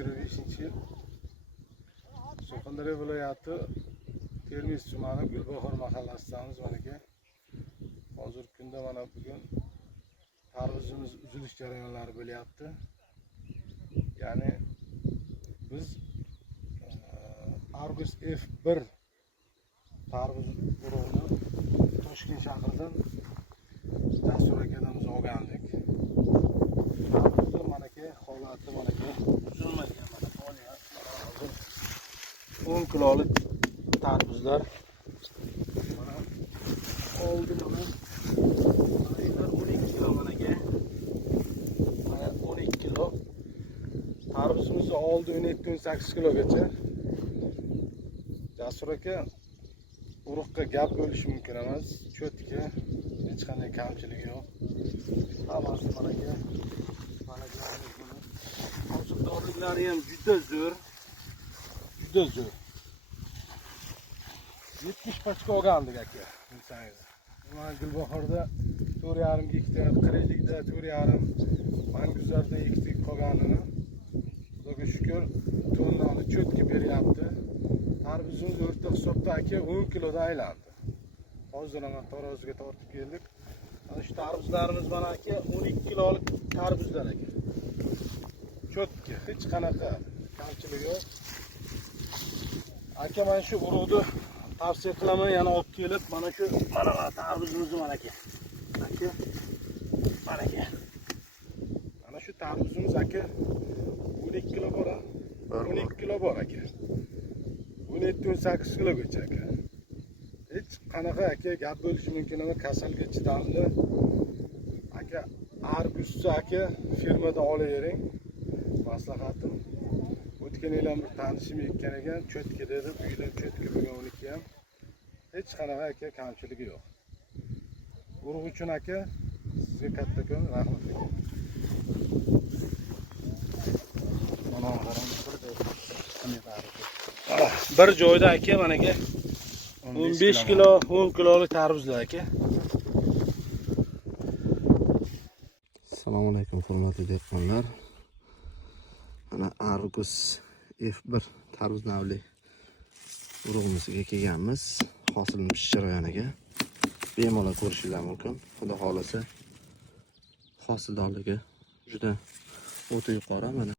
2025-yil Surxondaryo viloyati Termiz tumani Gulbahor mahallasidamiz. Mana aka, hozirgi kunda mana bugun tarvuzimiz uzilish jarayonlari bo'lyapti. Ya'ni biz Argus F1 tarvuz urug'ini Toshkent shahridan Jasur akadan olgandik. Tarvuzni mana aka holati mana aka uzilmagan, mana hozir 10 kilolik tarvuzlar mana oldi, mana shular 12 kilo mana aka. Mana 12 kilo. Tarvuzimiz oldi 17-18 kilogacha. Jasur aka urug'ga gap bo'lishi mumkin emas, cho'tka, hech qanday kamchiligi yo'q. Hammasi mana aka. Mana ko'ringizmi? Hosildorliklari ham juda zo'r. Juda zo'r. 70 pachka olgandik aka, bilsangiz. Mana Gulbahorda 4,5 gektar, Qiriylikda 4,5, Manguzarda 2 hektar qolganini Xudoga shukr tonnani cho'tka beryapti. Tarvuzimiz o'rta hisobda aka 10 kiloda aylandi. Hozir ham taroziga tortib keldik. Mana shu tarvuzlarimiz mana aka 12 kilolik tarvuzlar aka. Cho'tka, hech qanaqa kamchiligi yo'q. Aka mana shu urug'ni tavsiya qilaman, yana olib kelib mana shu tarvuzimizni mana aka. Aka mana aka. Mana shu tarvuzimiz aka 12 kilo bor, 12 kilo bor aka. 17-18 kilogacha aka. Hech qanaqa aka gap bo'lishi mumkin emas, kasalga chidamli. Aka Argusni aka firmada olavering. Maslahatim. O'tgan yil ham bir tanishim ekkan ekan, cho'tka dedi, uydan cho'tka bo'lgan 12 ham. Hech qanaqa aka kamchiligi yo'q. Urug' uchun aka sizga kattakon rahmat aka. Mana bir joyda aka mana aka 15 kilo, 10 kilolik tarvuzlar aka. Assalomu alaykum hurmatli dehqonlar. Mana Argus F1 tarvuz navli urug'imizga kelganmiz. Hosilning pishish jarayoniga bemalol ko'rishingiz mumkin. Xudo xolasa hosildorligi juda o'ta yuqori. Mana